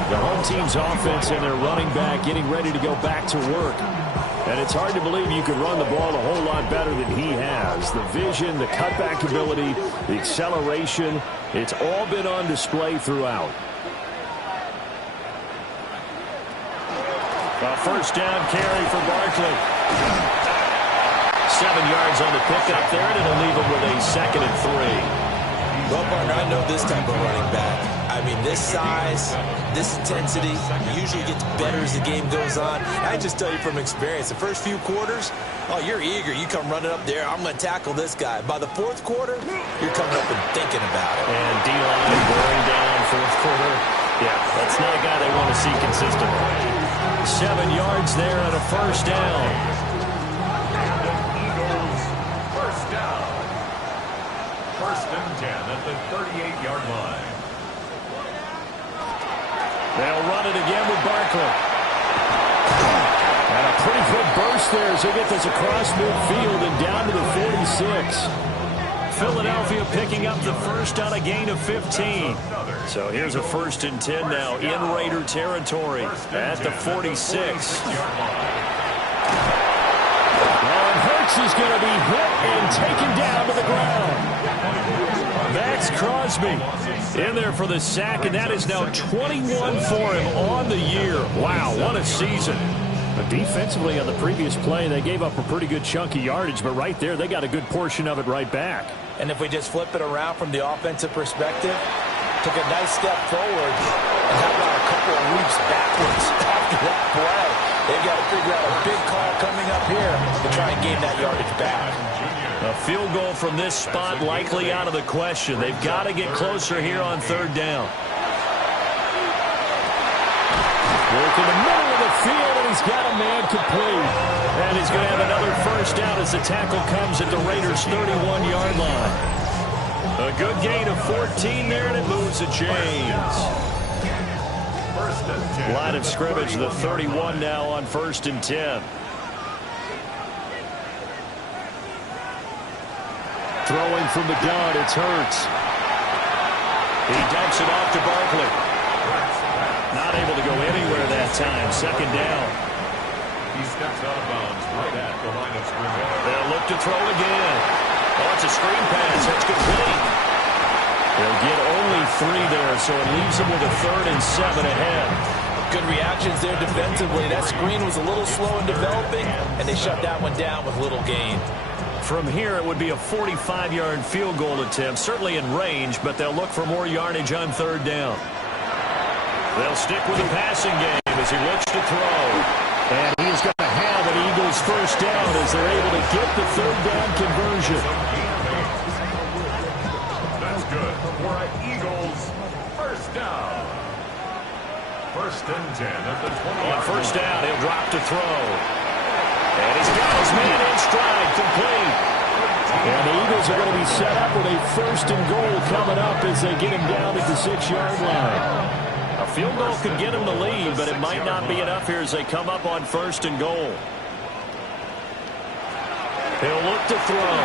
The home team's offense and their running back getting ready to go back to work. And it's hard to believe you could run the ball a whole lot better than he has. The vision, the cutback ability, the acceleration, it's all been on display throughout. A first down carry for Barkley. 7 yards on the pickup there, and it'll leave him with a 2nd and 3. Well, partner, I know this type of running back. I mean, this size, this intensity usually gets better as the game goes on. I just tell you from experience, the first few quarters, oh, you're eager. You come running up there, I'm going to tackle this guy. By the fourth quarter, you're coming up and thinking about it. And D-line wearing down fourth quarter. Yeah, that's not a guy they want to see consistently. 7 yards there and a first down. And the Eagles first down. 1st and 10 at the 38-yard line. They'll run it again with Barkley. And a pretty good burst there as he gets this across midfield and down to the 46. Philadelphia picking up the first on a gain of 15. So here's a 1st and 10 now in Raider territory at the 46. And Hurts is going to be hit and taken down to the ground. Max Crosby in there for the sack, and that is now 21 for him on the year. Wow, what a season. But defensively on the previous play, they gave up a pretty good chunk of yardage, but right there, they got a good portion of it right back. And if we just flip it around from the offensive perspective, took a nice step forward, and how about a couple of leaps backwards after that play? They've got to figure out a big call coming up here to try and gain that yardage back. A field goal from this spot likely out of the question. They've got to get closer here on 3rd down. Work in the middle of the field, and he's got a man complete. And he's going to have another first down as the tackle comes at the Raiders' 31-yard line. A good gain of 14 there, and it moves the chains. Line of scrimmage, the 31 now on 1st and 10. Throwing from the gun, it's Hurts. He dumps it off to Barkley. Not able to go anywhere that time. 2nd down. He steps out of bounds right at the line of scrimmage. They'll look to throw again. Oh, it's a screen pass. That's complete. They'll get only 3 there, so it leaves them with a 3rd and 7 ahead. Good reactions there defensively. That screen was a little slow in developing, and they shut that one down with little gain. From here, it would be a 45-yard field goal attempt, certainly in range, but they'll look for more yardage on 3rd down. They'll stick with the passing game as he looks to throw. And he's going to have an Eagles first down as they're able to get the 3rd down conversion. That's good for an Eagles first down. 1st and 10 at the 20. On 1st down, he'll drop to throw. And he's got his man in stride, complete. And the Eagles are going to be set up with a 1st and goal coming up as they get him down at the 6-yard line. A field goal could get him the lead, but it might not be enough here as they come up on 1st and goal. He'll look to throw.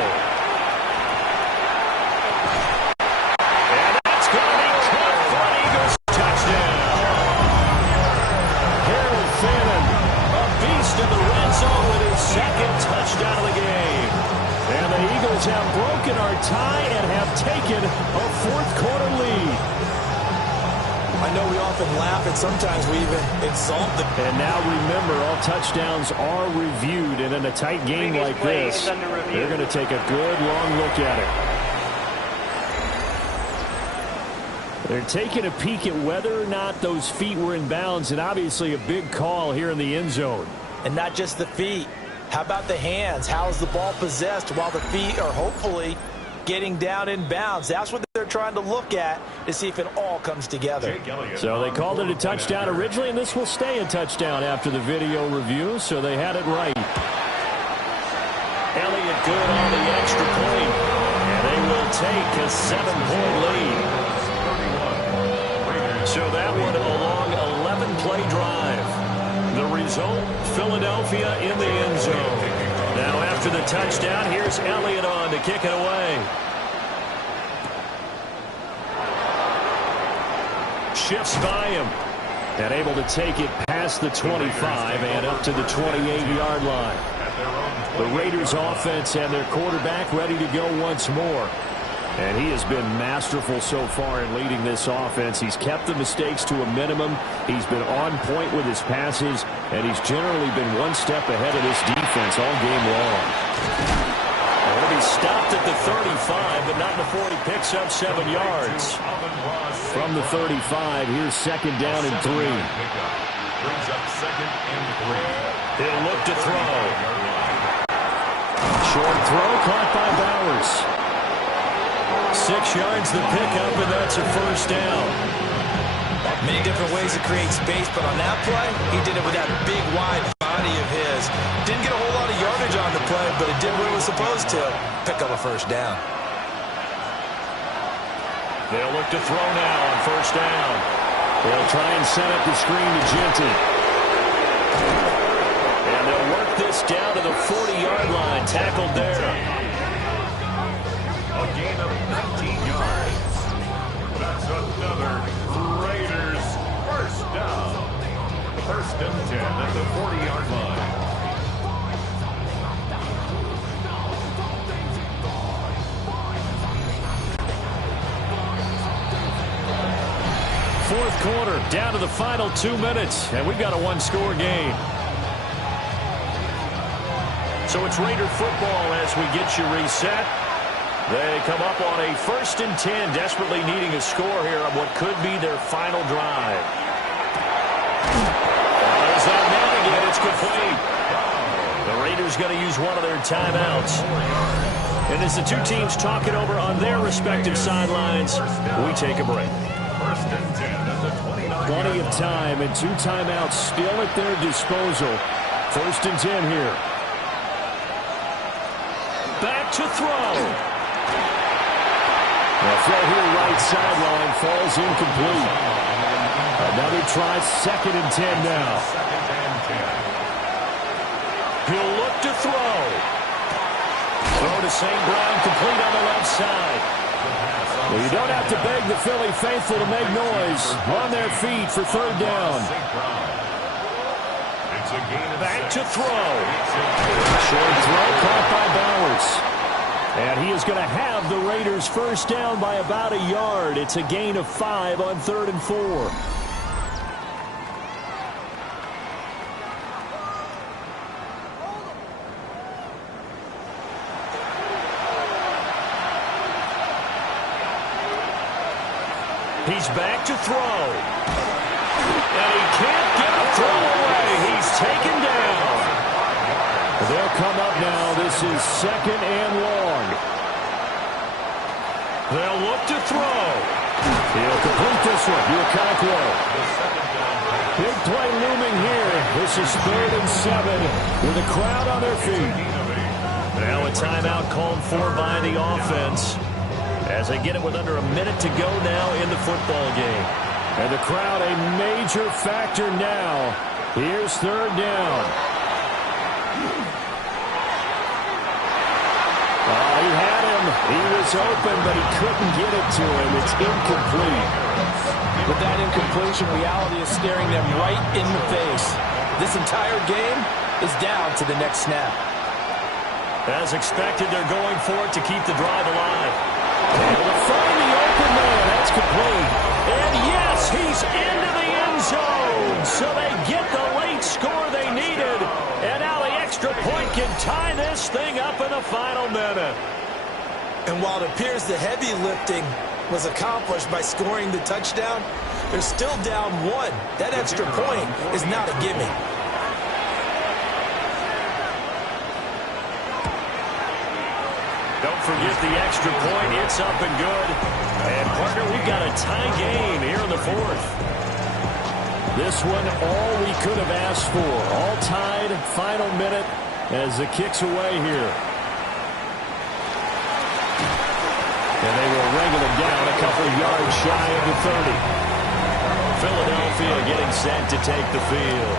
And that's going to be caught for an Eagles touchdown. Harold Fannin, a beast in the red zone with his 2nd touchdown of the game. And the Eagles have broken our tie and have taken a 4th quarter lead. I know we often laugh and sometimes we even insult them. And now remember, all touchdowns are reviewed, and in a tight game like this, they're going to take a good long look at it. They're taking a peek at whether or not those feet were in bounds, and obviously a big call here in the end zone. And not just the feet. How about the hands? How is the ball possessed while the feet are hopefully getting down in bounds? That's what they're trying to look at to see if it all comes together. So they called it a touchdown originally, and this will stay a touchdown after the video review, so they had it right. Elliott good on the extra point, and they will take a 7-point lead. So that one a long 11-play drive. The result, Philadelphia in the end zone. Now after the touchdown, here's Elliott on to kick it away. Shifts by him. And able to take it past the 25 and up to the 28-yard line. The Raiders offense and their quarterback ready to go once more. And he has been masterful so far in leading this offense. He's kept the mistakes to a minimum. He's been on point with his passes, and he's generally been one step ahead of this defense all game long. Going to be stopped at the 35, but not before he picks up 7 yards. From the 35, here's second down and 3. Brings up second and 3. He'll look to throw. Short throw caught by Bowers. 6 yards the pickup, and that's a first down. Many different ways to create space, but on that play, he did it with that big, wide body of his. Didn't get a whole lot of yardage on the play, but it did what it was supposed to. Pick up a first down. They'll look to throw now on first down. They'll try and set up the screen to Genty. And they'll work this down to the 40-yard line, tackled there. A gain of 19 yards. That's another Raiders first down. First and 10 at the 40-yard line. Fourth quarter, down to the final 2 minutes, and we've got a one-score game. So it's Raider football as we get you reset. They come up on a 1st and 10, desperately needing a score here on what could be their final drive. There's that man again. It's complete. The Raiders going to use one of their timeouts. And as the two teams talk it over on their respective sidelines, we take a break. First and 10 at the 29. Plenty of time and 2 timeouts still at their disposal. 1st and 10 here. Back to throw. The throw here right sideline falls incomplete. Another try, 2nd and 10 now. Second and 10. He'll look to throw. Throw to St. Brown, complete on the left side. Well, you don't have to beg the Philly faithful to make noise. On their feet for 3rd down. Back to throw. Short throw caught by Bowers. And he is going to have the Raiders first down by about a yard. It's a gain of 5 on 3rd and 4. He's back to throw. And he can't get a throw away. He's taken down. They'll come up now. This is 2nd and long. They'll look to throw. He'll complete this one. Okonkwo. Big play looming here. This is 3rd and 7 with a crowd on their feet. Now a timeout called for by the offense as they get it with under a minute to go now in the football game. And the crowd a major factor now. Here's 3rd down. He had him. He was open, but he couldn't get it to him. It's incomplete. With that incompletion, reality is staring them right in the face. This entire game is down to the next snap. As expected, they're going for it to keep the drive alive. Able to find the open man. That's complete. And yes, he's into the end zone. So they get the late score they needed. And now the extra point can tie this thing up in the final minute. And while it appears the heavy lifting was accomplished by scoring the touchdown. They're still down 1. That extra point is not a gimme. Don't forget the extra point. It's up and good. And, partner, we've got a tie game here in the 4th. This one, all we could have asked for. All tied, final minute as the kick's away here. And they will wrangle him down a couple of yards shy of the 30. Philadelphia getting set to take the field.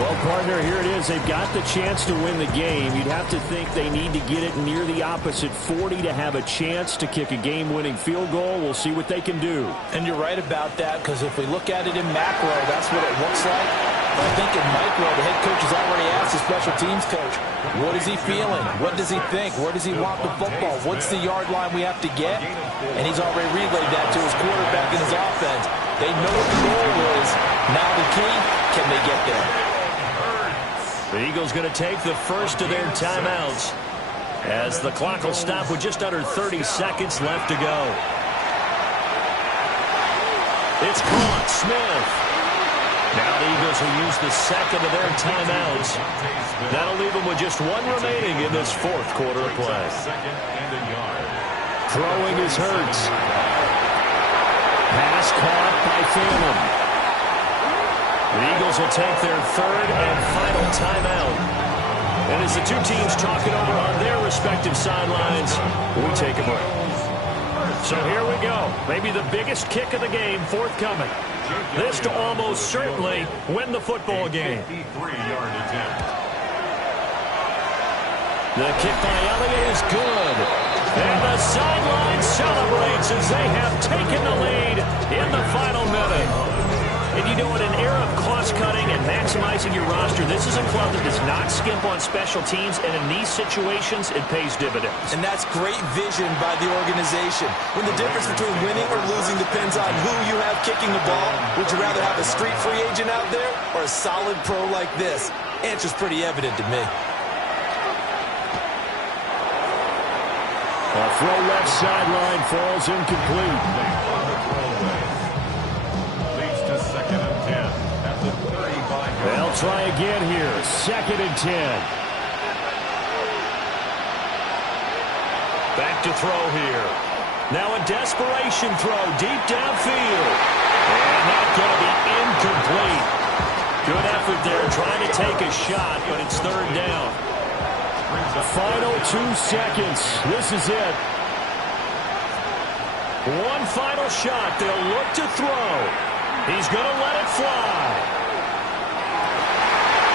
Well, partner, here it is. They've got the chance to win the game. You'd have to think they need to get it near the opposite 40 to have a chance to kick a game-winning field goal. We'll see what they can do. And you're right about that, because if we look at it in macro, that's what it looks like. But I think in micro, the head coach has already asked the special teams coach, what is he feeling? What does he think? Where does he want the football? What's the yard line we have to get? And he's already relayed that to his quarterback and his offense. They know what the goal is. Now the key, can they get there? The Eagles going to take the first of their timeouts as the clock will stop with just under 30 seconds left to go. It's caught. Smith. Now the Eagles will use the second of their timeouts. That'll leave them with just one remaining in this 4th quarter of play. Throwing is Hurts. Pass caught by Phantom. The Eagles will take their 3rd and final timeout. And as the two teams talk it over on their respective sidelines, we take a break. So here we go. Maybe the biggest kick of the game forthcoming. This to almost certainly win the football game. 53-yard attempt. The kick by Elliott is good. And the sideline celebrates as they have taken the lead in the final minute. And you know, in an era of cost-cutting and maximizing your roster, this is a club that does not skimp on special teams, and in these situations, it pays dividends. And that's great vision by the organization. When the difference between winning or losing depends on who you have kicking the ball, would you rather have a street free agent out there or a solid pro like this? Answer's pretty evident to me. A throw left sideline falls incomplete. They'll try again here. 2nd and 10. Back to throw here. Now a desperation throw deep downfield. And that's going to be incomplete. Good effort there trying to take a shot, but it's 3rd down. Final 2 seconds. This is it. One final shot. They'll look to throw. He's going to let it fly.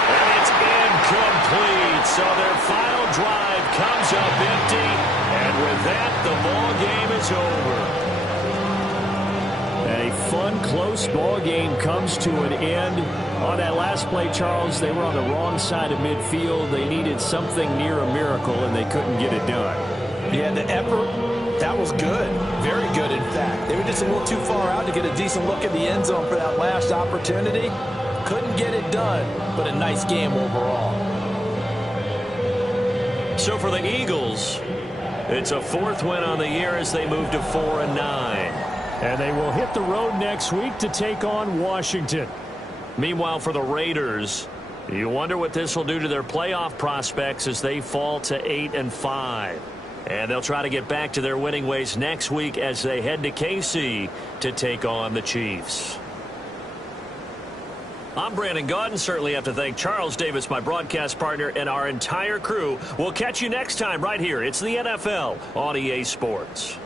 And it's incomplete. So their final drive comes up empty. And with that, the ball game is over. A fun, close ball game comes to an end. On that last play, Charles, they were on the wrong side of midfield. They needed something near a miracle, and they couldn't get it done. Yeah, the effort, that was good. Very good, in fact. They were just a little too far out to get a decent look at the end zone for that last opportunity. Couldn't get it done, but a nice game overall. So for the Eagles, it's a 4th win on the year as they move to 4-9. And they will hit the road next week to take on Washington. Meanwhile, for the Raiders, you wonder what this will do to their playoff prospects as they fall to 8-5. And they'll try to get back to their winning ways next week as they head to KC to take on the Chiefs. I'm Brandon Gaudin. Certainly have to thank Charles Davis, my broadcast partner, and our entire crew. We'll catch you next time right here. It's the NFL on EA Sports.